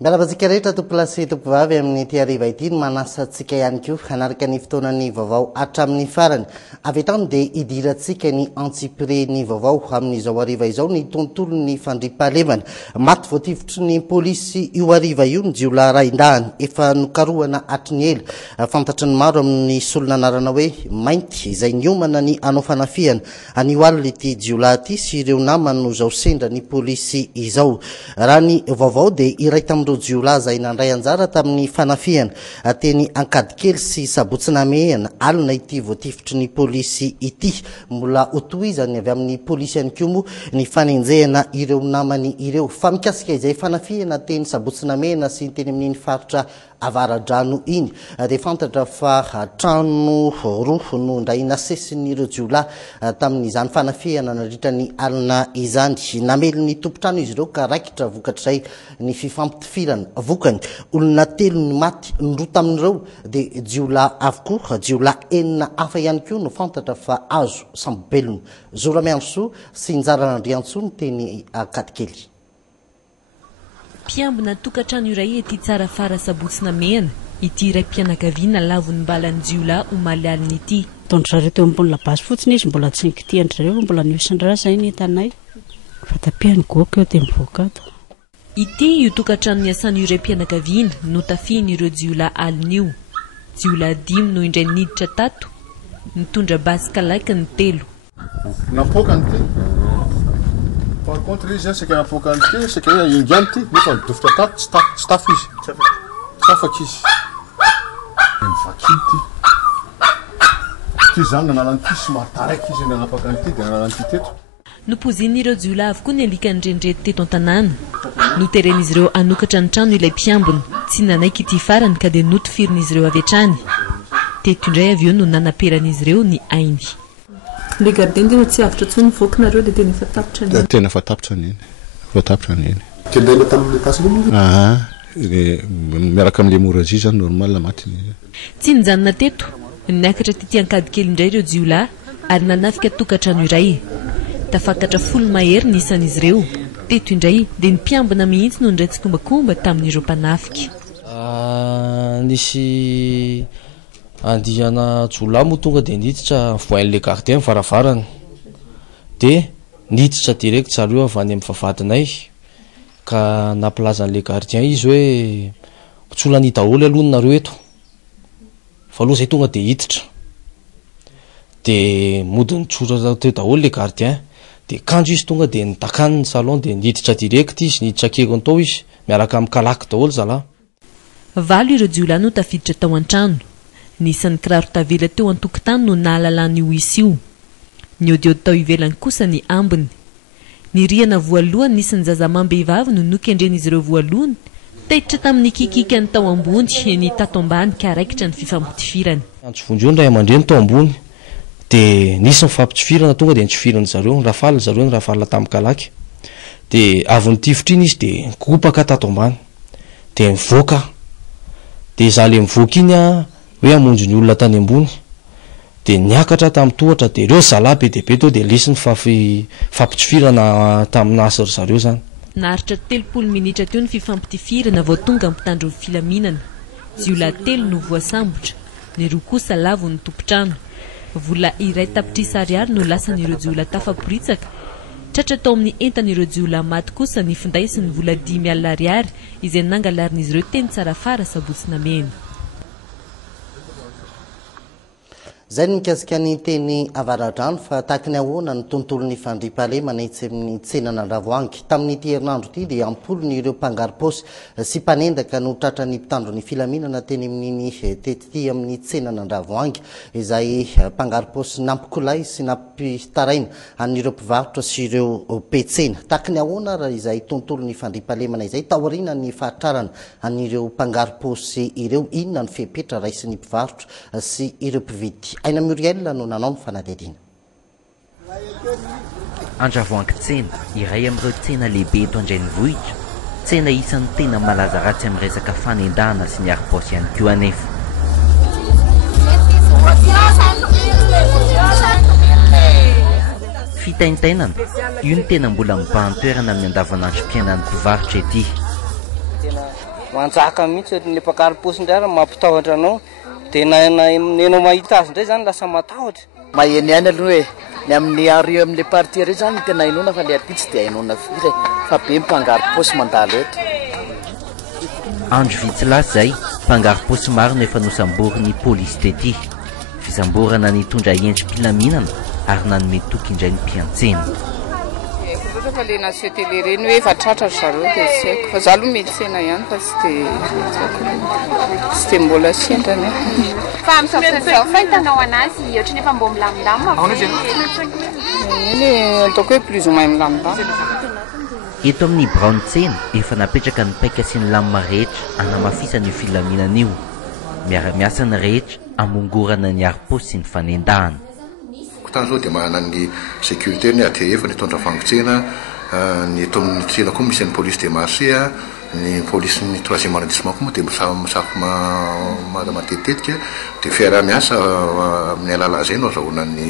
Mialabasika rehetra tompolasy tompovavy amin'ny ity hariva ity manasantsika ihany koa hanaraka ny fotoanan'ny vaovao hatramin'ny farany. Avy etrany dia idirantsika ny antsipire ny vaovao amin'izao hariva izao ny tontolon'ny fandriampahalemana. Maty voatifitry ny polisy io hariva io ny jiolahy raindahany efa nokarohana hatry ny ela. Fantatry ny maro amin'ny solona anarana hoe mainty izay niomana ny anao fanafihana anio alina ity jiolahy ity sy ireo namany no zao sendra ny polisy izao. Raha ny vaovao dia iray tamin'ireo jiolahy izay nandray anjara tamin'ny fanafihana teny Ankadikely sy Sabotsinamehana alina ity voatifitry ny polisy ity. Mbola hotohizany avy amin'ny polisy ihany koa moa ny fanenjehana ireo namany ireo. Fa mikasika izay fanafihana teny Sabotsinamehana sy teny amin'iny faritra Avaradrano iny dia fantatra fa trano roa no ndray nasesin'ireo jiolahy tamin'izany fanafihana nandritra ny alina izany. Namely ny tompotrano izy ireo ka raikitra vokatr'izay ny fifampitifirana vokany. Olona telo ny maty roa tamin'ireo dia jiolahy avokoa, jiolahy enina hafa ihany koa no fantatra fa azo sambobelona. Zora Miansoa sy Njarana Andriantsoa ny teny Ankadikely. Mpiambina tokantrano iray ety tsara fara Sabotsinamehana ity iray mpianakaviana lavon'ny mbalany jiolahy omaly alina ity. Taondry zareo teo ambony labasy fotsiny izy mbola tsy nikitihan-dry zareo mbola niosandra zay ny tanay fa tapihany goaka eo dia mivoaka ato. Ity io tokantrano niasany iray mpianakaviana no tafihin' ireo jiolahy alina io. Jiolahy 5 no indray niditra tato, nitondra basy kalaky ny 3. Nampokany ty. Par contre izy c'est que nampokany ty, c'est que ingany ty nefa nidofitra tato tsy tafa izy. Tsy afaka izy. Mivakiny ty. Ty zany nanalany ty somary taraiky izy nanapakany ty dia nanalany ty teto. Nopozin'ireo jiolahy avokoa ny alikany rendrety teto an-tanàna. Noteren'izy ireo hanokatra ny trano ilay mpiambina tsy nanaiky ity farany ka dia notifirin'izy ireo avy hatrany. Teto indray avy eo no nanaperan'izy ireo ny ainy. Le gardien dia tsy avitra tsony voakinareo dia tena efa tapitra ny tena efa tapitra ny eny. Efa tapitra ny eny. Kendrena tamin'ilay tasy miaraka amin'ilay morazy zany normal maty. Tsy nijanona teto, niakatra tety Ankadikely indray ireo jiolahy ary nanafika tokantrano iray. Tafakatra folo mahery nisan'izy ireo. Teto indray dia ny mpiambina mihitsy no ndray tsikombakomba tamin'ireo mpanafika. Nisy andihana jiolahy moa tonga dia niditra voain'ilay gardien varavarana dia niditra direct zareo avy any amin'ny vavadinay ka nampilazan'ilay gardien izy hoe tsolany daholo aloha nareo eto fa aloha zay tonga dia hiditra dia mody nitsotra teo daholo ilay gardien dia kanjo izy tonga dia nitakany ny salon dia niditra direct izy niditra kekony tao izy miaraka amin'ny kalaky daholo zalahy. 5 ireo jiolahy no tafiditra tao an-trano. Nisan'ny kiraro tavela teo an-tokotany no nahalalany isy io. Niodiody tao ivelany kosa ny ambiny. Ny riana voalohany nisan'ny zazamam-behivavy no nokendren'izy ireo voalohany taitra tamin'ny kikikany tao ambony ny tato ambany ka raikitra ny fifampitifirana. Andro vonjeo ndray aman-dreny tao ambony dia nisy mifampitifirana tonga dia nitsifirana zareo rafala zareo ny rafala tamin'ny kalaky dia avy nitifitra iny izy dia kopaka tato ambany dia mivoaka dia za le mivoaka iny hoe amonjy ny olona tany ambony dia niakatra tamin'ny tohatra dia ireo zalahy be dia be teo dia lisy ny fampitifirana tamin'ny asa zareo zany. Naharitra 30 minitra teo ny fifampitifirana vao tonga mpitandro filaminana. Jiolahy 3 no voasambotra, ny 2 kosa lavo ny tompotrano. Vola iray tapitrisa ariary no lasan'ireo jiolahy tafaporitsaka. Tratra tao amin'ny entan'ireo jiolahy maty kosa ny finday sy ny vola 5,000 ariary izay nangalarin'izy ireo teny tsara fara Sabotsinamehana. Zay ny mikasika ny teny Avaradrano fa tahaka ny ahoana ny tontolon'ny fandriampahalemana etsy amin'ny tsenana Andravoahangy. Tamin'ity herinandro ity dia ampolony ireo mpangarom-paosy sy mpanendaka no tratra ny mpitandro ny filaminana teny amin'ny tetity amin'ny tsenana Andravoahangy izay mpangarom-paosy nampikolay sy nampitaraina an'ireo mpivarotra sy ireo petsena. Tahaka ny ahoana raha izay tontolon'ny fandriampahalemana izay taoriana ny fahatrarana an'ireo mpangarom-paosy ireo inona ny fepetra raisin'ny mpivarotra sy ireo mpividy. Aina Muriel no nanao ny fanadihadiana. Andravoahangy tsena iray amin'ireo tsena lehibe eto Andrenivohitra, tsena isan'ny tena malaza ratsy amin'ny resaka fanendahana sy ny ari-paosy ihany koa anefa. Fitaintainana io ny tena mbola mibahan-toerana amin'ny andavanandrom-piainan'ny mpivarotra ety. manjaka mihitsy ny mpakary-posy indray raha mampitahotra anao dia nenao mahita azy indray zany lasa matahotra maheny ihany aloha hoe ny amin'ny ario amin'le parti reo zany tena hainona fa le aty tsy dia hainona firy fa be mpangary-posy mandalo eto andro vitsy zay mpangary-posy maro nefa nosamboriny polisy tety fisamborana nitondra endrim-pilaminana ary nanome toky indray ny mpiantsena fa le nasio télé reny hoe efa tratra zareo dia tsy haiko fa za aloha medecina ihany fa tsy dia mbola sendrany fa amin'izao fahitanao anazy ohatrany efa mbo milamindamina eny ataoko hoe plus ou moins milamindamina eto amin'ny Brown tsena efa napetraka ny paika sy ny lamina rehetra anamafisana io filaminana io miara-miasa ny rehetra amongorana ny ari-posy sy ny fanendahana tany zao dia manana ny sécurité ny ate efa nitondra fangotsena ny eto amin'ny tsena koa misy ny police de marché ny police ny 3e arrondissement koa moa dia misafo matetetika dia fiara-miasa amin'ny alala zay no azahoana ny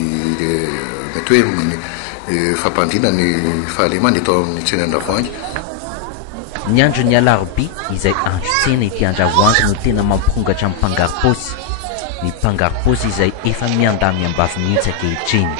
mety hoe fampandrina ny fahalemana eto amin'ny tsena Andravoahangy ny andro ny alarobia izay andro tsena ity Andravoahangy no tena mampirongatra amin'ny mpangary-posy ny mpangary-posy izay efa miandamy ambavy mihitsy ankehitriny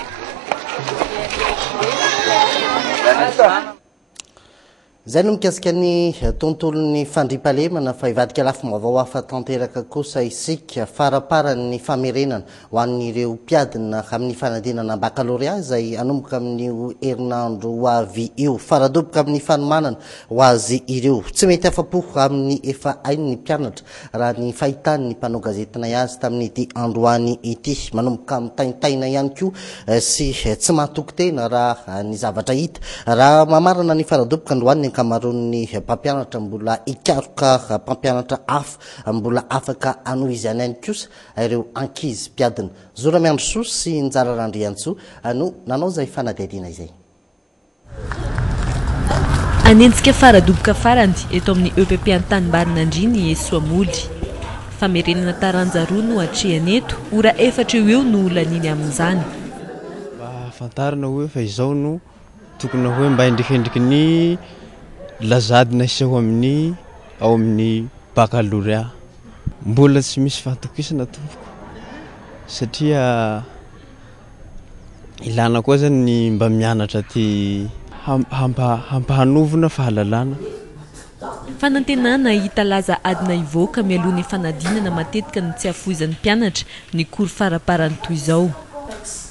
zay no mikasika ny tontolon'ny fandriampahalemana fa hivadika lafim-baovao hafa tanteraka kosa isika faraparany famerenana ho an'ireo mpiadina amin'ny fanadinana baccalauréat izay anomboka amin'io herinandro ho avy io faradoboka amin'ny fanomanana ho azy ireo tsy mety afa-po amin'ny efa hainy ny mpianatra raha ny fahitany ny mpanao gazetina azy tamin'ity androany ity manomboka amin'ny taintaina ihany koa sy tsy mahatoky tena raha ny zavatra hita raha mamarana ny faradoboka androany kamaron'ny mpampianatra mbola ikaroka mpampianatra hafa mbola afaka ano izy any kosa ireo ankizy mpiadina zora miandro soa sy njara randriantsoa ano nanao zay fanadihadiana izay anentsika faradoboka farany eto amin'ny EPP Antanimbary Andriny Soamoly famerenana taranja roa no atrehany eto ora efatra eo no olaniny amin'izany afantarana hoe fa izao no tokony hoe mba endrikendriky ny lazadina iseho amin'ny ao amin'ny baccalauréat mbola tsy misy fahatokisana tompoko satria ilana koa zany ny mba mianatra ty hampahanovana fahalalana fanantenana hita laza adina ivoaka mialohan'ny fanadinana matetika ny tsy afoizan'ny mpianatra ny kory faraparany toy izao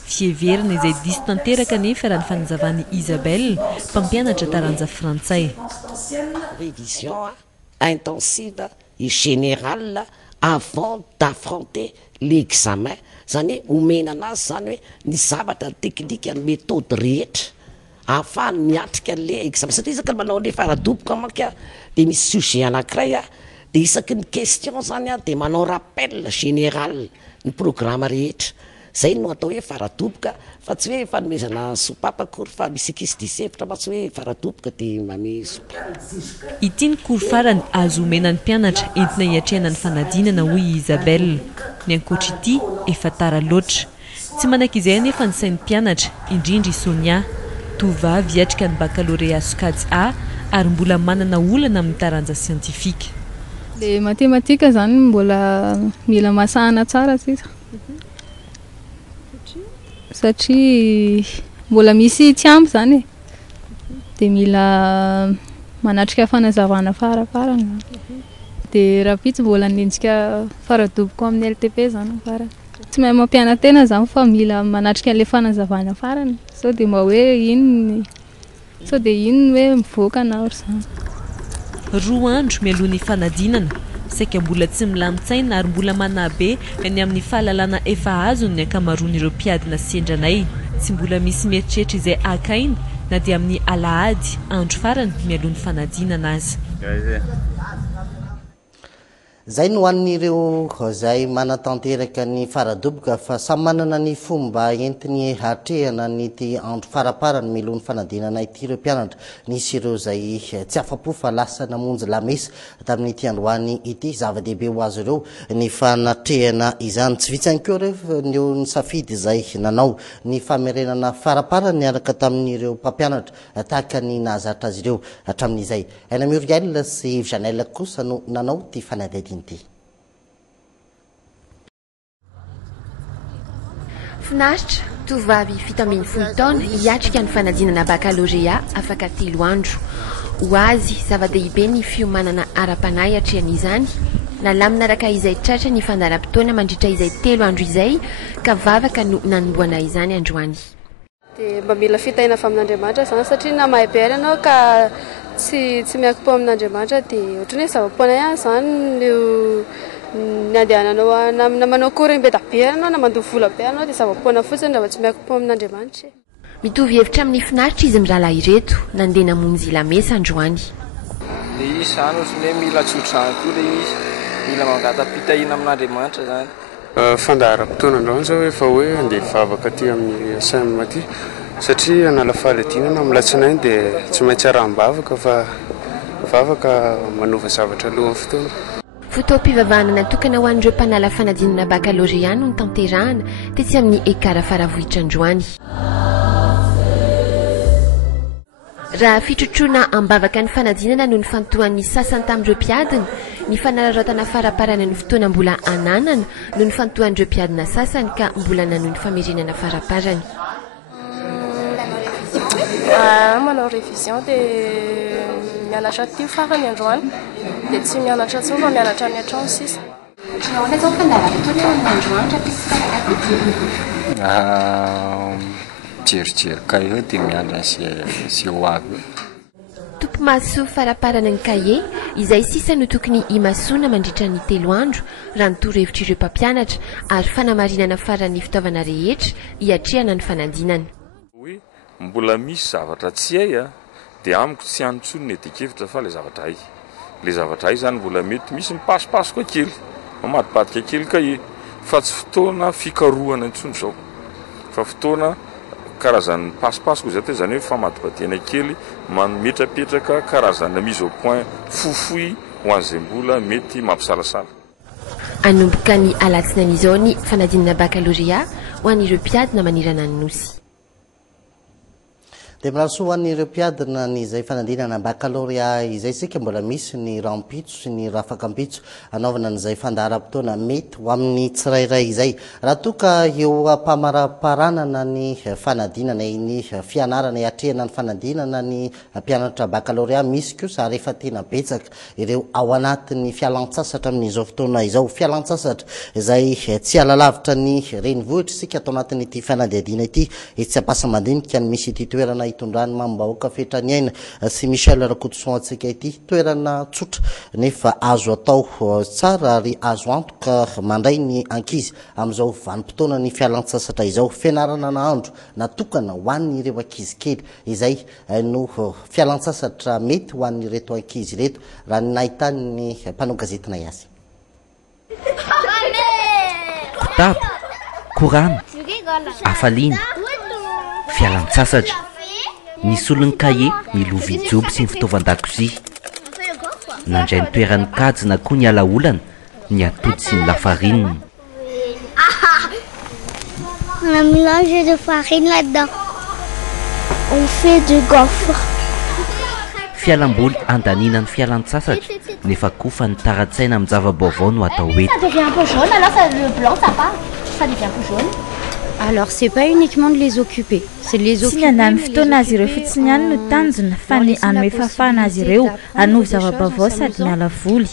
fieverina izay diso tanteraka nefa raha ny fanazavany Isabelle mpampianatra taranja frantsay révision intensive et générale avant d'affronter l'examen zany omena anazy zany hoe ny zavatra teknika ny méthode rehetra ahafahany miatrika le examen satria isaka manao le faradoboka maka dia misy sujet anankiray dia isaky ny question zany dia manao rappel général ny programme rehetra zay no atao hoe faradoboka fa tsy hoe fanomezana sopapa kory fa misy akisy disefitra fa tsy hoe faradoboka dia mame sopapa ity ny kory farany azo omenan'ny mpianatra entina hiatrehana ny fanadinana hoy Isabelle ny ankoatra ity efa tara loatra tsy manakizay nefa ny sain'ny mpianatra indrindra Sonia tovavy hiatrika ny baccalauréat sokajy A ary mbola manana olana amin'ny taranja siantifika le matematika zany mbola mila masahana tsara sisa satria mbola misy tiambo zany dia mila manatrika fanazavana farafarana dia raha vitsy mbola nendrika faradoboko amin'ny LTP zany farany tsy mahay mampianatena zany fa mila manatrika an'ilay fanazavana farany sao dia mba hoe ino sao dia ino hoe mivoaka na ory zany roa andro mialohan'ny fanadinana saika mbola tsy milamitsaina ary mbola manabe eny amin'ny fahalalana efa azony ankamaroan'ireo mpiadina sendranay tsy mbola misy mieritreritra izay akaina na dia amin'ny alahady andro farany mialohan'ny fanadinana azy zay no hoan'ireo zay manatanteraka ny faradoboka fa samy manana ny fomba entiny hatrehana ny ty andro faraparany milony fanadinana ity ireo mpianatra nisy ireo zay tsy afapo fa lasa namonjy lamesa tamin'ity androany ity zava-dehibe ho azy ireo ny fanatrehana izany tsy vitsy ihany koa rehefa ny safidy zay nanao ny famerenana faraparany araka tamin'ireo mpampianatra tahaka ny nahazatra azy ireo hatramin'izay Aina Muriel sy Janelle kosa no nanao ty fanadidiny ty. Finaritra tovovavy fito ambin'ny folo taona hiatrika ny fanadinana bakalôrea afaka 3 andro. Ho azy zava-dehibe ny fiomanana ara-panahy hatrehan'izany nalamina araka izay tratra ny fandaram-potoana mandritra izay 3 andro izay ka vavaka no nanomboana izany androany. Dia mba mila fitaina fa amin'Andriamanitra zany satria na mahay be ianao ka tsy miankim-po amin'Andriamanitra dia ohatrany hoe zava-poana ihany zany ny andehananao na manao kory be be ianao na mandoha vola be ianao dia zava-poana fotsiny raha tsy miankim-po amin'Andriamanitra. Mitovy hevitra amin'ny finaritra izy mirahalahy ireto nandeha namonjy lamesa androany. Ilay izy zany ohatrany hoe mila tsotra koa ilay izy mila mangatapitahina amin'Andriamanitra zany. Fandaharam-potoana androany zao efa hoe andeha vavaka aty amin'ny SM aty satria anala fahaledinana amin'ny latsinainy dia tsy maintsy araham-bavaka fa vavaka manova zavatra alohan'ny fotoana. Fotoam-pivavahana natokana ho an'ireo mpanala fanadinana bakalôrea no tanterahana tetsy amin'ny ekara faravohitra androany. Raha fitrotrona ambavaka ny fanadinana no ny fantohan'ny sasany tamin'ireo mpiadina, ny fanararaotana faraparana ny fotoana mbola ananana no ny fantohan'ireo mpiadina sasany ka mbola nanohy ny famerenana faraparany. Manao révision dia mianatra tio farany androany dia tsy mianatra tsony fa mianatra ny hatrano sisa. Nahoana zao fandaharam-potoana eo amin'ny androany raha Jerijery kahie dia miandra sy ho avy. Tompo-maso faraparana ny kahie izay sisa no tokony himasoana mandritra ny 3 andro raha nitoro-hevitra ireo mpampianatra ary fanamarinana faran'ny fitaovana rehetra hiatrehana ny fanadinana. Mbola misy zavatra tsy hay dia amiko tsy antsony ny etikevitra fa le zavatra hay. Le zavatra hay zany mbola mety misy mipasipasika kely, mamadibadika kely kahie fa tsy fotoana fikarohana intsony zao. Fa fotoana karazan'ny pasipasiko zay zany hoe famadibadiana kely mametrapetraka karazana mise au point fofoy ho an'izay mbola mety mampisalasala. Anomboka ny alatsinainy izao ny fanadinana bakalôrea ho an'ireo mpiadina manirana ny nosy. Dia milaso ho an'ireo mpiadina ny izay fanadinana bakalôrea izay sika mbola misy ny rahampitso sy ny rafakambitso anaovana n'izay fandaharam-potoana mety ho amin'ny tsirairay izay raha toka eo ampamaraparanana ny fanadinana ny fianarana hiatrehana ny fanadinana ny mpianatra bakalôrea misy kosa rehefa tena betsaka ireo ao anatin'ny fialan-tsasatra amin'izao fotoana izao fialan-tsasatra izay tsy alalavitra ny renivohitra sika atao anatin'ity fanadihadiana ity tsy ampasamandinika ny misy ity toerana itondrany mambahoaka fetrany aina sy Michel Rakotoson atsika ity toerana tsotra nefa azo atao tsara ary azo antoka mandray ny ankizy amin'izao vanim-potoana ny fialan-tsasatra izao fianarana nahandro natokana ho an'ireo ankizy kely izay no fialan-tsasatra mety ho an'ireto ankizy reto raha ny nahitany ny mpanao gazetina Yasy. Kotabo, korana, afaliana, fialan-tsasatra. Nisy olon'ny kahie, ny lovia joby sy ny fitaovan-dakozia. Nandray ny toeran'ny kajy na koa ny alaolana, ny atody sy ny lafarinina. On a mélangé de farine là-dedans. On fait du gaufre. Fialam-boly andanina ny fialan-tsasatra nefa koa fa ny taratsaina amin'ny zava-baovao no atao eto. Ça devient un peu jaune, alors le blanc ça part, ça devient un peu jaune. Alors c'est pas uniquement de les occuper, c'est de les occuper. Tsy nandany fotoana azy ireo fotsiny ihany no tanjona fa ny anome fafana azy ireo hanovy zava-baovao sady miala voly.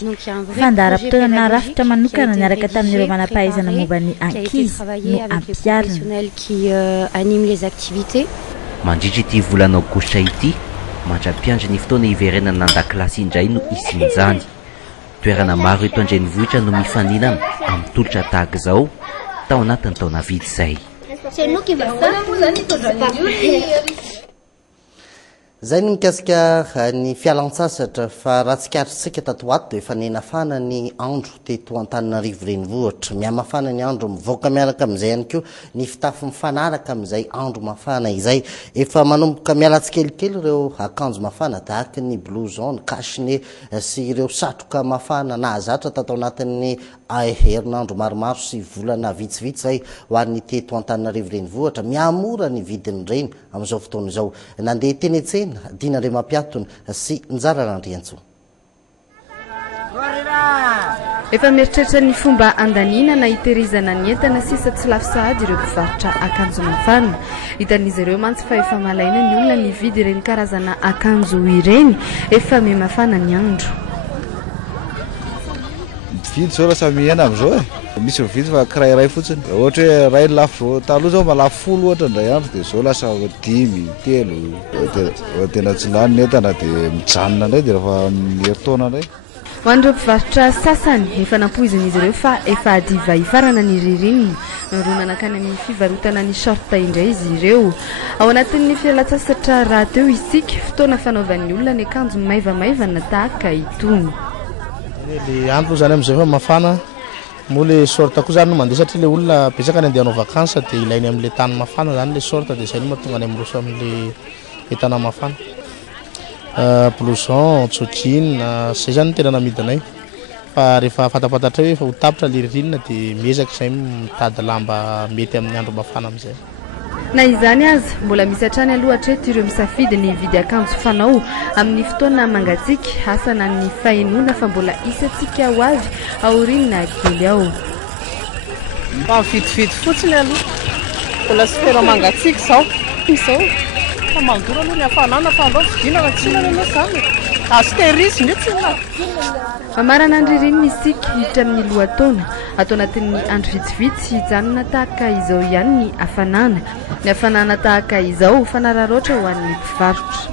Fandaharam-potoana narafitra manokana niaraka tamin'ireo manam-pahaizana momba ny ankizy no ampiarina. Qui anime les activités. Mandritra ity volana aogositra ity mandra-piandry ny fotoana hiverenana an-dakilasy indray no isin'izany. Toerana maro eto an-drenivohitra no mifaninana amin'ny tolotra tahaka izao tao anatin'ny taona vitsy izay. C'est nous qui va faire. zay ny mikasika ny fialan-tsasatra fa raha tsikatritsika tato ato dia efa nenafana ny andro teto Antananarivo renivohitra mihamafana ny andro mivoaka miaraka amin'izay ihany koa ny fitafy mifanaraka amin'izay andro mafana izay efa manomboka miala tsikelikely ireo akanjo mafana tahaka ny blouson cache-nez sy ireo satroka mafana nahazatra tato anatin'ny herinandro maromaro sy volana vitsivitsy zay ho an'ny teto Antananarivo renivohitra mihamora ny vidin'ireny amin'izao fotoana izao nandeha teny etsena Dinare Mapiatona sy Nzara Randriantso. Efa mieritreritra ny fomba andaninana hitehirizana ny entana sisa tsy lafo sahady ireo mpivarotra akanjo mafana. Hitan'izy ireo mantsy fa efa malaina ny olona ny vidy ireny karazana akanjo ireny efa mafana ny andro. Vidy zao lasa mihena amin'izao misy mividy fa kirairay fotsiny ohatra hoe ray lafo taloha zao malafo 10 ohatra indray andro dia zao lasa 5, 3 tena tsy lany entana dia mijanona indray dia rehefa mieritaona indray. Ho an'ireo mpivarotra sasany efa nampoizin'izy ireo fa efa adiva hifarana ny ririnina ronana akany amin'ny fivarotana ny short indray izy ireo. Ao anatin'ny fialan-tsasatra raha teo isika fotoana fanaovan'ny olona ny akanjo maivamaivana tahaka itony. Le andro zany amin'izay fa mafana moa le sorta koa zany no mandeha satria le olona betsaka ny andehanao vakansa dia ilainy amin'le tany mafana zany le sorta dia zay no mahatonga any amin'roso amin'le tany mafana. Blouson, jeans, zay zany tena namidinay fa rehefa fatapatatra hoe efa ho tapitra le ririnina dia miezaka izay mitady lamba mety amin'ny andro mafana amin'izay. Na izany aza mbola misy hatrany aloha hatreto ireo misafidy ny vidy akanjo fanao amin'ny fotoana mangatsiaka hasana ny fahenoana fa mbola isatsika ho azy aoriana kely ao. Mba vidividy fotsiny aloha mbola sy fera mangatsiaka izao fa mandora aloha ny hafanana fa andao vidinana tsinana aloha zany asterisy mihitsy mamarana ny ririnina isika hiditra amin'ny lohataona atao anatin'ny andro vitsivitsy hijanona tahaka izao ihany ny hafanana. Ny hafanana tahaka izao fanararoatra ho an'ny mpivarotra.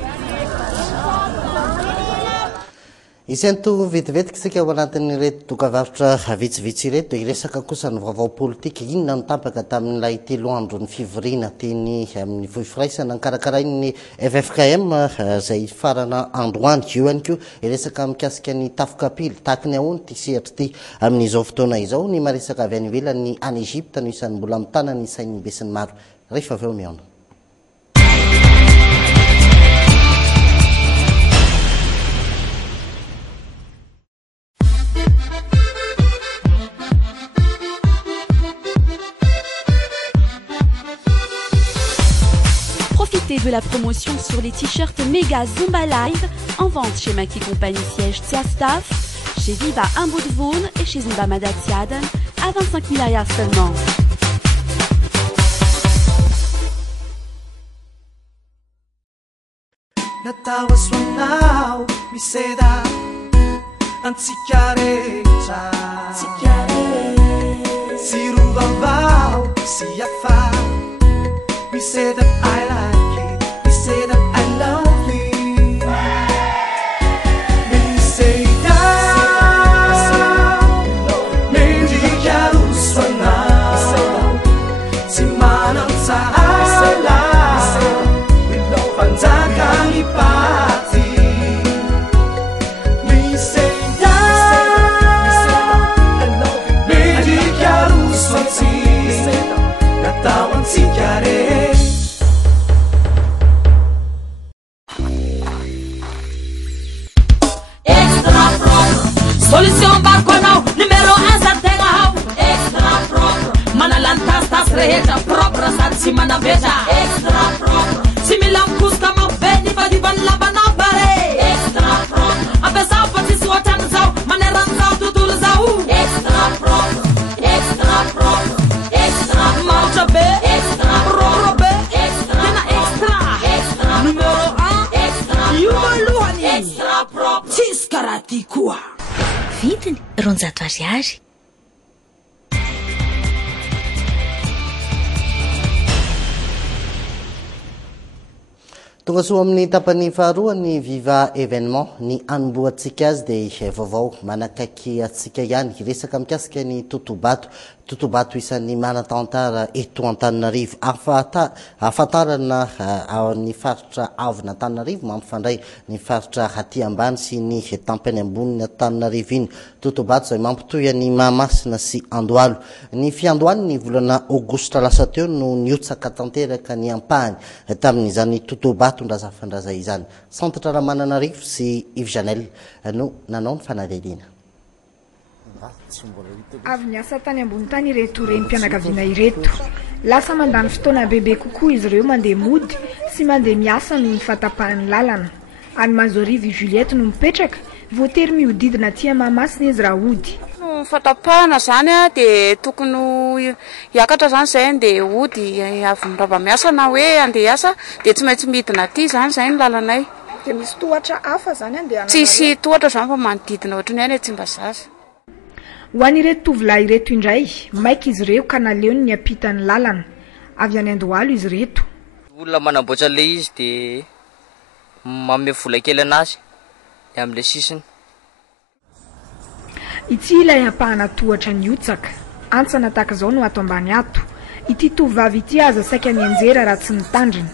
Isanto vetivetika isika ao anatin'ireto dokavarotra vitsivitsy ireto dia iresaka kosa ny vaovao politika inona no tapaka tamin'ilay 3 andro ny fivoriana teny amin'ny voifiraisana nikarakarain'ny FFKM izay farana androany io ihany koa iresaka mikasika ny tafokapily tahaka ny ahoana ty sehatra ty amin'izao fotoana izao ny maresaka avy any ivelany any Egypte no isan'ny mbola mitana ny sain'ny besin'ny maro rehefa avy eo miaona. De la promotion sur les t-shirts Méga Zumba Live en vente chez Maki Compagnie Siège Tsiastaff, chez Viva Imboudvoun et chez Zumba Madatsiaden à 25 000 arrières seulement. Say that I love you. Me say down. Me quero sonar. Si manam saala. Fantakan ipati. Me say down. Me quero sonar. Natawan si kare. Solution baconal, número 1 Zartenga extra próprio. Manalantas tas reja própria sad si mana veja extra próprio. Similam kuska ma beni vadi van labana pare extra próprio. A pessoa pode se otan zau, maneran zau tutul zau extra próprio. Extra próprio. Extra marcha be extra próprio be extra tena extra número 1 extra yumaluani extra próprio. Tiscaraticua vidiny ronjato ariary. tonga soa amin'ny tapany faharoa ny viva événement ny anomboantsika azy dia vaovao manakaiky atsika ihany resaka mikasika ny totobato isan'ny manatantara eto Antananarivo ahafantarana ny faritra avina Antananarivo mampifandray ny faritra aty ambany sy ny tampany ambony Antananarivo iny totobato izay mampitohy ny Mahamasina sy Andohalo ny fiandohany ny volana Aogositra lasa teo no niotsaka tanteraka ny ampahany tamin'izany totobato ndrazafandraza izany Centre Ramananarivo sy Yves Janel no nanao ny fanadihadiana. Avy niasa tany ambony tany ireto renim-pianakaviana ireto lasa mandany fotoana bebe kokoa izy ireo mandeha mody sy mandeha miasa no fatapahan'ny lalana any Mazorivo Juliette no mipetraka voatery miodidina aty Mahamasina izy raha ody fatapahana zany dia tokony hiakatra zany zay dia ody avy mirava miasa na hoe andeha asa dia tsy maintsy midina aty zany zay ny lalanay dia misy tohatra hafa zany andeha tsisy tohatra zany fa manodidina ohatry ny any tsy mba zaza ho an'ireto tovolahy ireto indray maika izy ireo ka naleo ny ampitany lalana avy any Andohalo izy ireto olona manamboatra le izy dia manome vola kely anazy dia amin'ilay sisiny ity ilay ampahana tohatra niotsaka antsana tahaka izao no ato ambany ato ity tovavy ity aza saika mianjera raha tsy mitandrina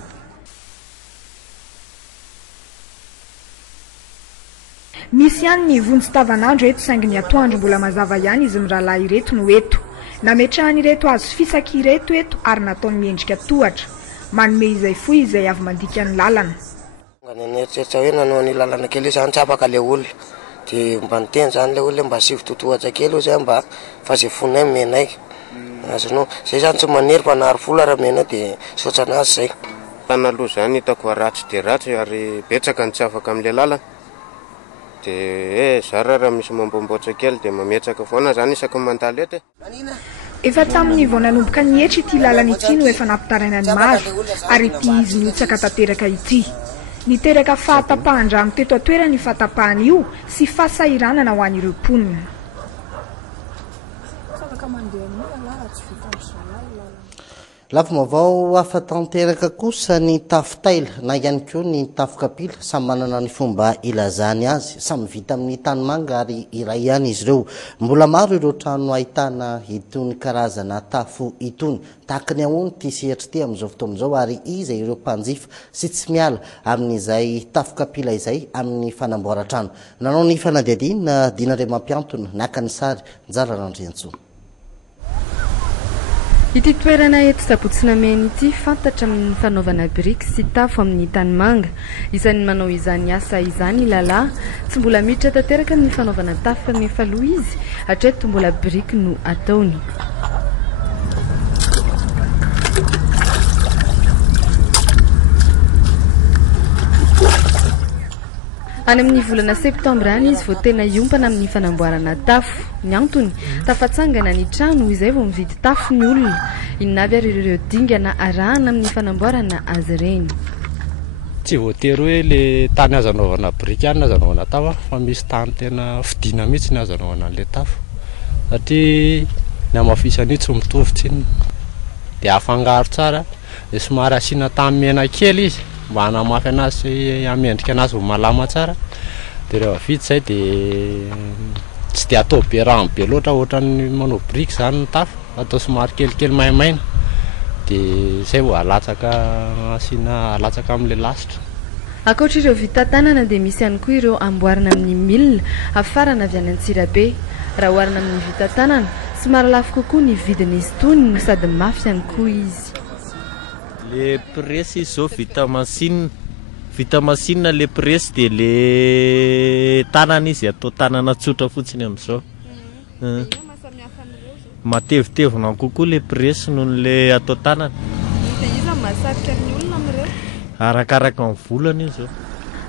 misy ihany ny vonjy tavanandro eto saingy ny atoandro mbola mazava ihany izy mirahalahy ireto no eto nametrahany ireto azo fisaka ireto eto ary nataony miendrika tohatra manome izay foy izay avy mandika ny lalana Neritreritra hoe nanao ny lalana kely izany tsy afaka le olona dia mba niteny zany le olona mba sivy totohatra kely io zay mba fahazefonay menay azonao zay zany tsy manery fa nahary folo raha mena dia sotra anazy zay tanaloha zany hitako ratsy dia ratsy ary betsaka ny tsy afaka amin'ilay lalana dia zara raha misy mambomboatra kely dia mametsaka foana zany isaky mandaly eto efa tamin'ny vao nanomboka nihetra ity lalana ity no efa nampitaraina ny maro ary ity izy niotsaka tanteraka ity niteraka fahatapahan-drano teto atoerany ny fahatapahana io sy fahasahiranana ho an'ireo mponina lafo mavao afatanteraka kosa ny tafitaila na ihany koa ny tafokapila samy manana ny fomba ilazany azy samy vita amin'ny tanimanga ary iray ihany izy ireo mbola maro ireo trano ahitana itony karazana tafo itony tahaka ny ahoany ty sehatra ty amin'izao fotoana izao ary iza ireo mpanjifa sy tsy miala amin'izay tafokapila izay amin'ny fanamboara-trano nanao ny fanadihadiana dinare mampiantona naka ny sary njara randriantsoa ity toerana eto Sabotsynameny ity fantatra amin'ny fanaovana brique sy tafo amin'ny tanimanga isan'ny manao izany asa izany lalahy tsy mbola miditra tanteraka amin'ny fanaovana tafo nefa aloha izy hatreto mbola brique no ataony any amin'ny volana septambra any izy vao tena iompana amin'ny fanamboarana tafo ny antony tafatsangana ny trano izay vao mividy tafo ny olona inavy ary ireo dingana arahana amin'ny fanamboarana azy ireny tsy voatery hoe le tany azo anaovana brique ihany azo anaovana tafo fa misy tany tena fidina mihitsy ny azo anaovana an'ilay tafo satria ny amafisany io tsy mitovy tsiny dia afangaro tsara dia somary asiana tany mena kely izy mba hanamafy anazy amendrika anazy ho malama tsara dia rehefa vita zay dia tsy dia atao be rano be loatra ohatran'ny manao brique zany ny tafo atao somary kelikely maimaina dia zay vao alatsaka asiana alatsaka amin'ilay lasitra akoatra ireo vita tanana dia misy ihany koa ireo amboarina amin'ny milina afarana avy any Antsirabe raha oharina amin'ny vita tanana somary lafo kokoa ny vidiny izy tony no sady mafy ihany koa izy le presy izy zao vita machine le presy dia le tanana izy atao tanana tsotra fotsiny amin'izao matevitevina kokoa le presy noho le atao tanana arakaraka ny volana izy zao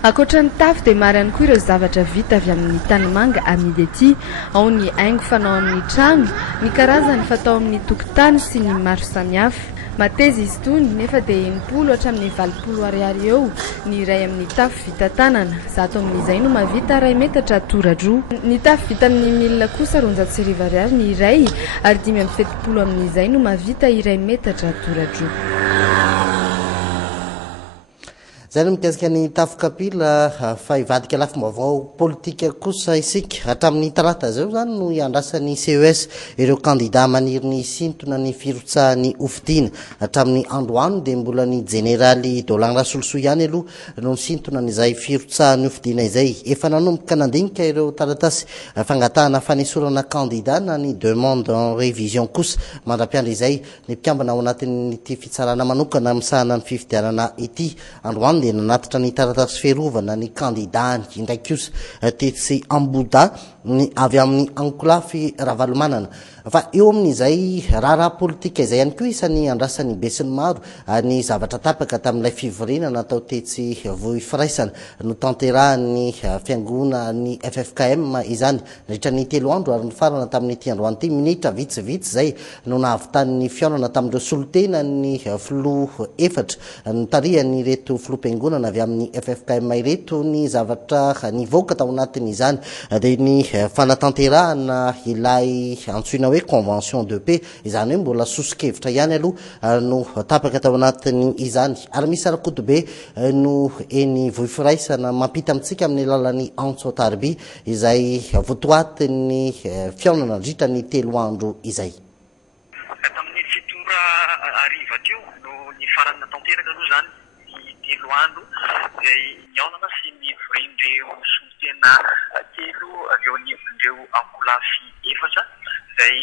akoatra ny tafo dia maro ihany koa ireo zavatra vita avy amin'ny tanimanga amidy ety ao ny haingo fanao amin'ny trano ny karazany fatao amin'ny tokotany sy ny maro samihafa mateza izy tony nefa dia 80 hatramin'ny 20 ariary eo ny iray amin'ny tafo vita tanana zato amin'izay no mavita 2 metatra toradroa ny tafo vita amin'ny milina kosa 400 ariary ny iray ary 570 amin'izay no mavita 2 metatra toradroa zay no mikasika ny tafokapila fa ivadika lafim-baovao politika kosa isika hatramin'ny talata zao zany no iandrasan'ny CES ireo candidat maniry ny sintona ny firotsahany ofidina hatramin'ny androany dia mbola ny generaly Dolanga Solosoa ihany aloha no sintona n'izay firotsahany ofidina izay efa nanomboka nandinika ireo taratasy fangatahana fanesorana candidat na ny demande en révision kosa mandra-piandra izay ny mpiambana ao anatin'ity fitsarana manokana misahana ny fifidianana ity androany dia nanatitra ny taratasy fiarovana ny candidat indraiky kosa tetsy Amboda ny avy amin'ny Ankolafy Ravalomanana fa eo amin'izay raharaha politika izay ihany koa isan'ny andrasan'ny besin'ny maro ny zavatra tapaka tamin'ilay fivoriana natao tetsy Vohifiraisana no tanterahany fiangona ny FFKM izany nandritra ny 3 andro ary ny farana tamin'ity androany ity minitra vitsivitsy zay no nahavitan'ny fiaonana tamin'ireo solotena ny filoha efatra no tarihany ireto filoham-piangonana avy amin'ny FFKM ireto ny zavatra nivoaka tao anatin'izany dia ny fanatanterahana ilay antsoina hoe convention de paix izany hoe mbola sosikevitra ihany aloha no tapaka tao anatin' izany ary misy arakotobe no eny Vohifiraisana mampita amintsika amin'ny alalan'ny Antsotarby izay votoatiny fiaonana ndritra ny 3 andro izay. Tamin'ny fitora ariva teo no ny farany natanteraka aloha zany ny 3 andro izay niaonana sy nivorin'ireo solotena telo avy eo anivon'ireo Ankolafy efatra izay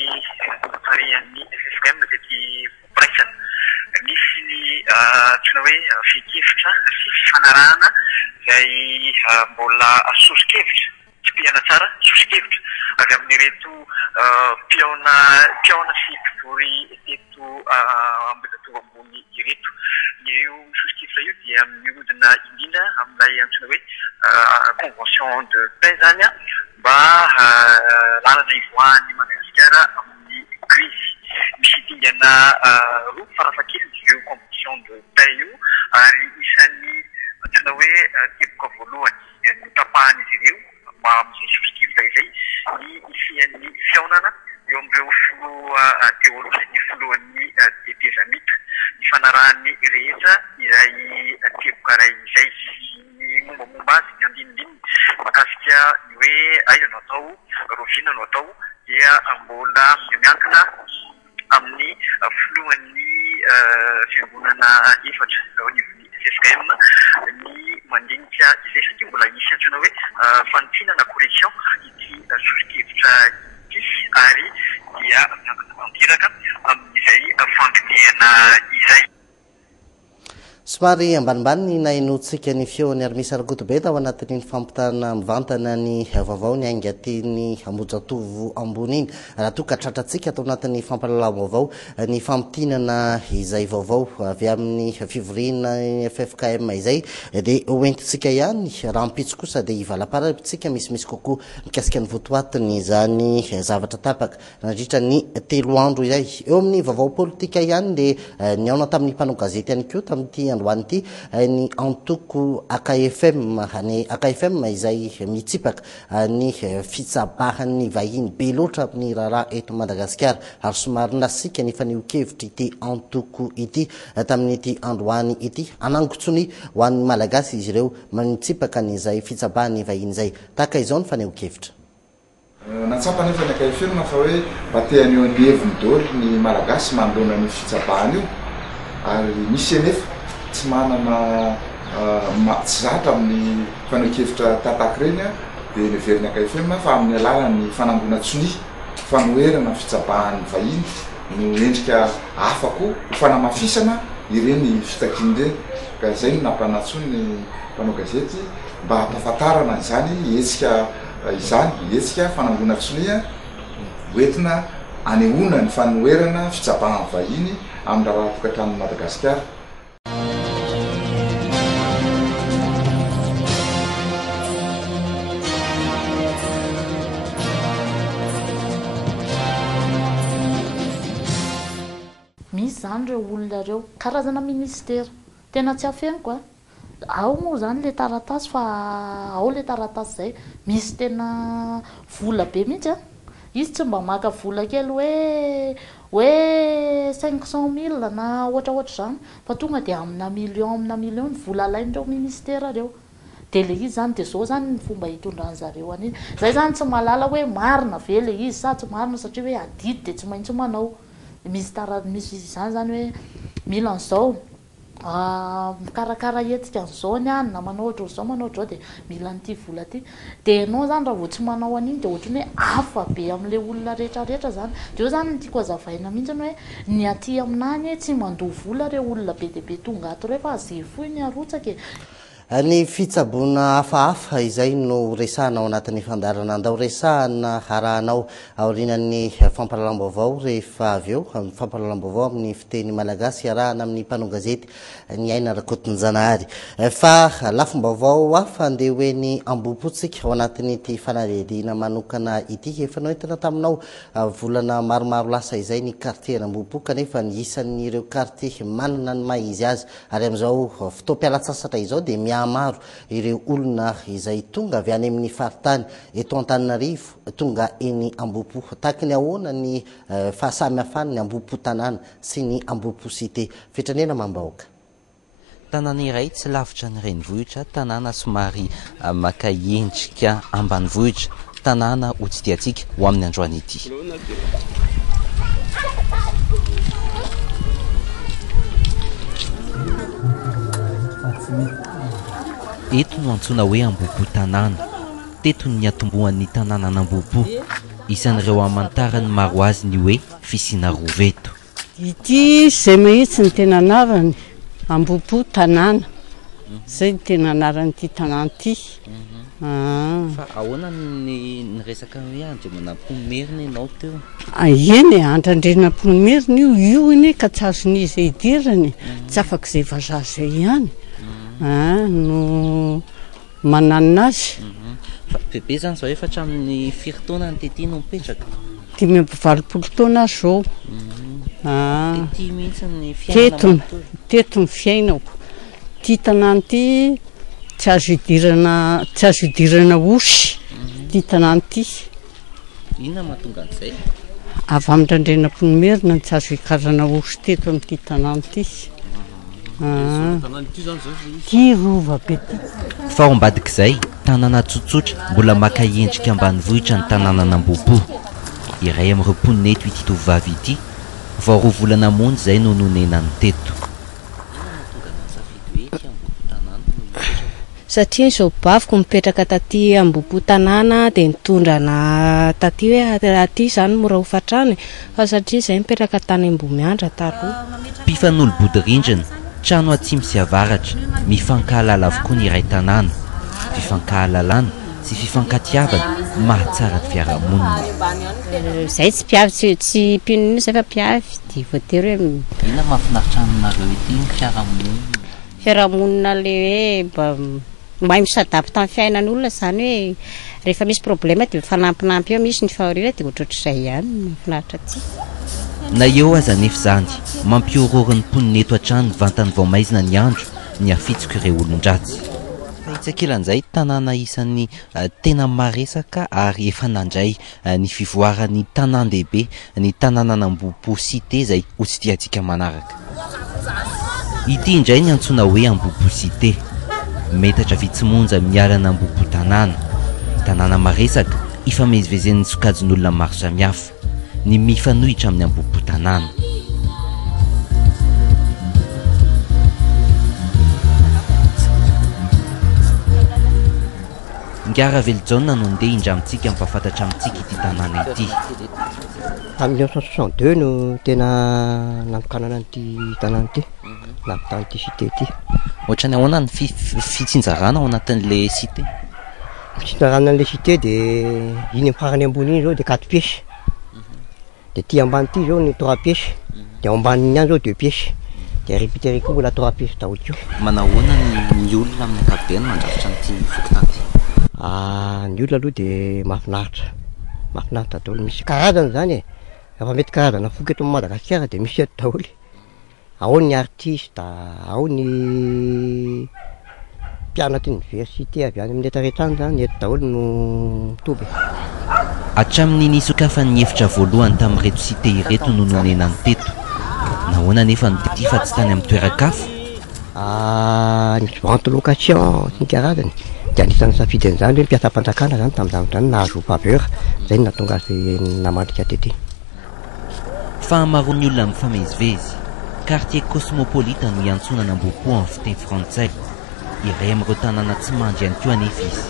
tarihan'ny FFKM tety Vohifiraisana. Misy ny tena hoe fihekevitra sy fifanarahana izay mbola sosikevitra tsy pihana tsara sosikevitra avy amin'ireto mpiaona sy mpivory teto ambonatovo ambony ireto. Io sosikevitra io dia mihodina indrindra amin'ilay antsoina hoe convention de paix zany mba lalana ivoahan'ny Madagasikara amin'ny crise. Misy dingana roa farafakely io convention de paix io ary isan'ny antsoina hoe teboka voalohany notapahan'izy ireo amin'izay sosikevitra izay ny ifian'ny fiaonana eo amin'ireo filoha teology ny filohan'ny tezamita ny fanarahan'ny rehetra izay teboka ray izay ny mombamomba azy ny andinindininy makasika ny hoe aiza no atao rovina no atao dia mbola miankina amin'ny filohan'ny fiangonana efatra ao anivon'ny FFKM ny mandinika izay satria mbola misy antsoina hoe fanitsinana correction ity sosikevitra ity ary dia miankina tanteraka amin'izay fandinihana izay. Somary ambanimbany na inotsika ny feony ary misy arakotobe tao anatin'ny fampitana mivantana ny vaovao ny ainga teny Ambojatovo ambony iny raha toa ka tratratsika tao anatin'ny fampalalao-vaovao ny fampitinana izay vaovao avy amin'ny fivoriana FFKM izay dia hoentitsika ihany raha mpitso kosa dia ivalam-parapitsika misy kokoa mikasika ny votoatiny izany zavatra tapaka nandritra ny 3 andro izay eo amin'ny vaovao politika ihany dia niaona tamin'ny mpanao gazety ihany koa tamin'ity androany ity ny antoko AKFM ny AKFM izay mitsipaka ny fitsabahan'ny vahiny be loatra amin'ny raharaha eto Madagasikara ary somary nasika ny faneho-kevitra ity antoko ity tamin'ity androany ity anangotsony ho an'ny malagasy izy ireo manitsipaka n'izay fitsabahany vahiny izay tahaka izao ny faneho-kevitra. Natsapa nefa ny AKFM fa hoe mba teany eo ny heviny daholo ny malagasy manoloana ny fitsabahany io ary misy anefa tsy manana tsy zatra amin'ny faneho-kevitra tataka reny dia neveriny AKFM fa amin'ny alalan'ny fanangona tsony fanoherana fitsabahan'ny vahiny no endrika afako ho fanamafisana ireny fitakiany ireny ka izay no nampanatsony ny mpanao gazety mba hampahafantarana izany hetsika izany hetsika fanangona tsonia hoentina anehoana ny fanoherana fitsabahan'ny vahiny amin'ny raha tokantranon'i Madagasikara. Misy zany ireo olona ireo karazana ministera tena tsy afeniko ao moa zany le taratasy fa ao le taratasy zay misy tena vola be mihitsy izy tsy mba maka vola kely hoe 500 000 na ohatraohatra zany fa tonga dia amina million ny vola alain'ireo ministera reo de le izy zany de zao zany ny fomba hitondran'zareo an'iny zay zany tsy mahalala hoe marina ve le izy sa tsy marina satria hoe adidy de tsy maintsy manao misy izany zany hoe mila an'izao mikarakara hetsika an'izao ny any na manao ohatr'zao manao ohatr'zao de mila n'ity vola ty de ianao zany raha vao tsy manao an'iny de ohatrany hoe afa be am'le olona rehetrarehetra zany de eo zany tiako azavaina mihitsiny hoe ny aty aminany tsy mandoa vola reo olona be de be tonga ato reo fa aze foy ny arotsaka ny fitsaboana hafahafa izay no resahana ao anatin'ny fandarana andao resahana harahanao aorinan'ny fampahalalam-baovao rehefa avy eo fampahalalam-baovao amin'ny fiteny malagasy arahana amin'ny mpanao gazety ny aina rakotonjanahary fa lafim-baovao hafa andeha hoe ny ambopotsika ao anatin'ity fanadihadiana manokana ity efa noentina taminao volana maromaro lasa izay ny quartier ambopo kanefa ny isan'ireo quartier manana ny maha izy azy ary amin'izao fotoam-pialatsasatra izao dia maro ireo olona izay tonga avy any amin'ny faritany eto Antananarivo tonga eny Ambopo tahaka ny ahoana ny fahasamihafany ny Ambopo tanàna sy ny Ambopo cité fitranena mambahoaka tanàna iray tsy lavitra ny renivohitra tanàna somary maka endrika ambanivohitra tanàna ho tsy diantsika ho amin'ny androany ity eto no antsoina hoe Ambopo tanàna teto ny atombohan'ny tanàna n'Ambopo isan'ireo amantarany maro azy ny hoe fisina roveto ity zay mahitsy ny tena anarany Ambopo tanàna zay ny tena anaran'ity tanàna ity fa ahoana ny resaka hoe andriamana-ponimerina ianao teo eny andrandrenam-ponimerina io iny ka tsy azon'izy idirany tsy afaka izay vazaha zay ihany no mananina azy fa bebe zany zao efa hatramin'ny firy taona ny tety no mipetraka 5 taona zao tety mihitsy ny fiainana teto ny fiainako ty tanàna ty tsy azo idirana osy ty tanàna ty inona mahatonga an'izay avy amindrandrenam-ponimerina tsy azo ikarana osy teto amin'ity tanàna ty ty rova be ty fa ao ambadik'izay tanàna tsotsotra mbola maka endrika ambanivohitra ny tanàna n'Ambopo iray amin'ireo mponina eto ity tovovavy ity vao 2 volana monja izay no nonenany teto satria izao baviko mipetraka taty Ambopo tanàna dia nitondrana taty hoe aty zany mora hofatrany fa satria izay mipetraka tany Ambomiandra taloha mpifanolo-body-rindrina trano atsimo sy avaratra mifankahalala avokoa ny iray tanàna fifankahalalana sy fifankatiavana mahatsara ny fiarahamonina zay tsy mpiavy tsy mpinona zay fa mpiavy dia voatery hoe inona mahafinaritra aminareo ity ny fiarahamonina le hoe mba mahay misadapy tamin'ny fiainan'olona zany hoe rehefa misy problème dia fanampinampy eo misy ny fahoriana dia ohatrohatr'izay ihany mahafinaritra ty na eo aza nefa zany mampiororin'ny mponina eto an-trano vantany vao maizina ny andro ny afitsika ireo olon-dratsy fa itsakelan'izay tanàna isan'ny tena maresaka ary efa nandray ny fivoaran'ny tanàn-dehibe ny tanàna n'Ambopo cité izay ho tsy diantsika manaraka ity indray ny antsoina hoe Ambopo cité metatra vitsimonja mialana Ambopo tanàna maresaka ifamezivezen'ny sokajin'olona maro samihafa ny mifanohitra amin'ny Ambopo tanàna Ngara Veljaona no ndeha indra amintsika mpafantatra amintsika ity tanàna ity tamin'ny 1962 no tena nanokanana an'ity tanàna ity nampitanyity cité ity ohatrany ahoana ny fitsinjarana ao anatin'le cité fitsinjarana an'le cité dia iny farany ambony iny zao dia 4 pièces dia ty ambany ity zao ny 3 pièces dia ao ambaniny any zao 2 pièces dia répété koa mbola 3 pièces daholo keo manahoana ny olona amin'ny ankapobeny mandrafitra n'ity fokontany ny olona aloha dia mahafinaritra daholo misy karazana zany efa mety karazana foka eto Madagasikara dia misy eto daholo ao ny artiste ao ny mpianatra université avy any amin'ny rehetrarehetra any zany eto daholo no mitovy hatramin'ny nisokafany hevitra voalohany tamin'ireto site ireto no nonenany teto nahoana nefa ny ty fa tsy tany amin'ny toeran-kafo nisy vente location sy ny karazany dia anisany safidy an'izany hoe mpiasa-mpanjakana zany tamin'izany zany nahazo faveur zay natonga azy namandrika tety fahamaroan'ny olona mifamezivezy quartier cosmopolite no iantsonana ambopo amin'ny fiteny frantsay iray amin'ireo tanàna tsy mandry ihany koa anefa izy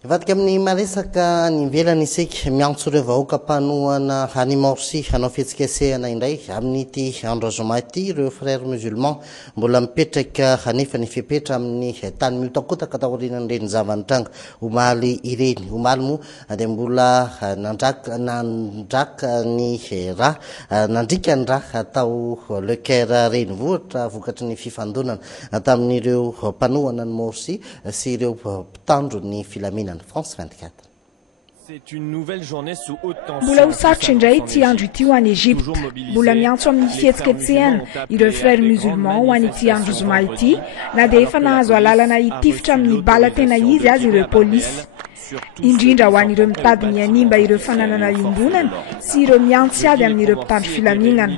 ivadika amin'ny maresaka ny ivelany isika miantso ireo vahoaka mpanohana any Morsi hanao fihetsiketsehana indray amin'ity andro zoma ity ireo frères musulmans mbola mipetraka hanefa ny fipetra amin'ny tany mihotakotaka taorianan'ireny zavanitranga omaly ireny omaly moa dia mbola nandraka ny raha nandrika ny raha atao le caire reny vohatra vokatry ny fifandonana tamin'ireo mpanohana ny Morsi sy ireo mpitandro ny filaminana France 24. C'est une nouvelle journée sous haute tension. Mbola ho sarotra indray ity andro ity ho an'i Egypte. Mbola miantso amin'ny fihetsiketsehana ireo frères musulmans ho an'ity andro zoma ity na dia efa nahazo alalana hitifitra amin'ny bala tena izy azy ireo polisy. Indrindra ho an'ireo mitady mianimba ireo fananana iombonana sy ireo miantsy ady amin'ireo mpitandro filaminana.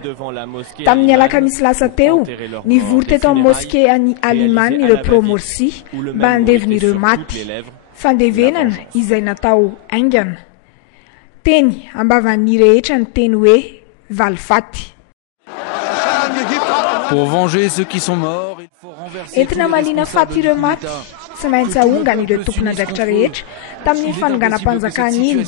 Tamin'ny alakamisy lasa teo nivory teto amin'ny moskée any Alimane ireo pro-Morsi mba handevon'ireo maty. Fandevenana izay natao aingana. Teny ambavan'ny rehetra ny teny hoe valifaty. Pour venger ceux qui sont morts, il faut renverser. Entina malina faty ireo maty. Tsy maintsy ahongana ireo tompon'andraikitra rehetra tamin'ny fanonganam-panjakana iny.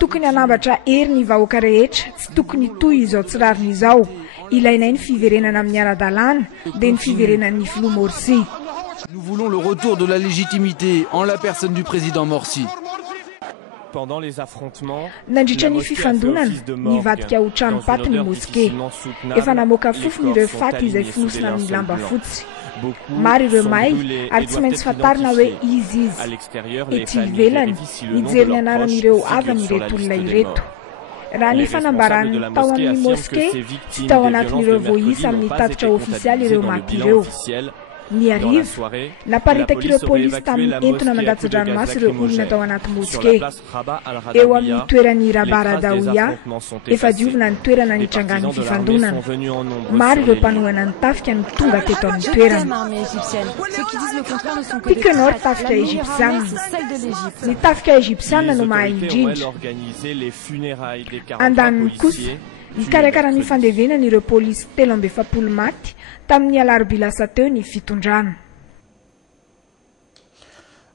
Tokony hanambatra hery ny vahoaka rehetra, tsy tokony toy izao tsirariny izao. Ilainay ny fiverenana amin'ny ara-dalàna dia ny fiverenan'ny filoha Morsi. Nous voulons le retour de la légitimité en la personne du président Morsi. Pendant les affrontements, nandritra ny fifandonana nivadika ho tranopaty ny moskea. Efa namoaka fofony ireo faty izay fonosina amin'ny lamba fotsy. Maro ireo may ary tsy maintsy fantarina hoe izy ety ivelany mijery ny anaran'ireo avan'ireto olona ireto. Raha ny fanambarany tao amin'ny moskea sy tao anatin'ireo voaisy amin'ny tatitra ofisialy ireo maty ireo. Ny ariva naparitaka ireo polisy tamin'ny entona mandatsan-dranomasy ireo olona tao anaty moskea. Eo amin'ny toeran'ny Rabaradaouia efa diovina ny toerana nitrangan'ny fifandonana. Maro ireo mpanohana ny tafika ny tonga teto amin'ny toerana. Tikenao ry tafika egyptiana. Ny tafika egyptiana no mahay indrindra. Andaniny kosa nikarakara ny fandevenana ireo polisy 370 maty tamin'ny alarobia lasa teo ny fitondrana.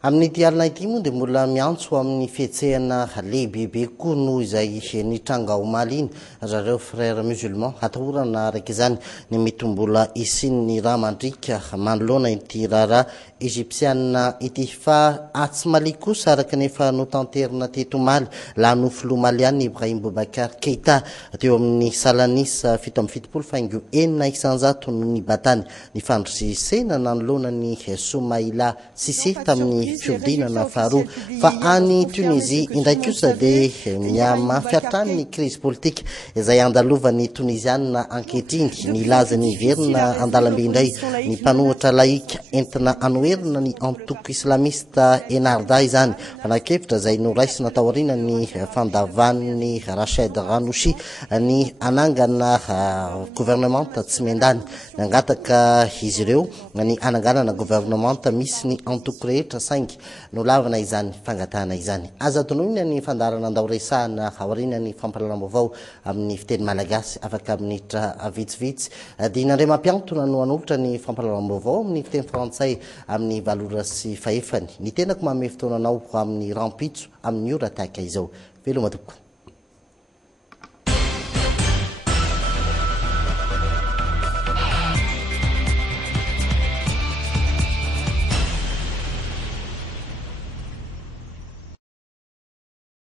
Amin'ity alina ity moa dia mbola miantso amin'ny fietsehana lehibebe koa noho izay nitranga omaly iny zareo frères musulmans atahorana araka izany ny mety mbola isin'ny raha mandrika manoloana ity raharaha egyptiana ity fa atsy mali kosa araka nefa notanterina teto omaly la nofilo maliany Ibrahim Boubacar Keita teo amin'ny salanisa 770 faingo 900 no nibatany ny fandrosisena nanoloana ny Soumaïla Cissé tamin'ny fiodinana faharoa fa any Tunisie indray kosa dia miamafiatrany ny crise politique izay andalovan'ny tunisianina ankehitriny nilaza ny verina andalambe indray ny mpanohatra laika entina anoherina ny antoko islamista Enarda izany fanakevitra izay noraisina tao aoriana ny fandavan'ny Rached Ghannouchi ny anangana gouvernemanta tsy mendany nangataka izy ireo ny ananganana gouvernemanta misy ny antoko rehetra saingy no lavana izany fangatana izany. Aza tonoina ny fandarana andao resahana aoriana ny fampalalam-baovao amin'ny fiteny malagasy afaka amin'ny vitsivitsy dinandre mampiantona no anolotra ny fampalalam-baovao amin'ny fiteny frantsay amin'ny valora sy fahefany ny tenako mamefotoananao amin'ny rampitso amin'ny ora tahaka izao. Veloma tompoko.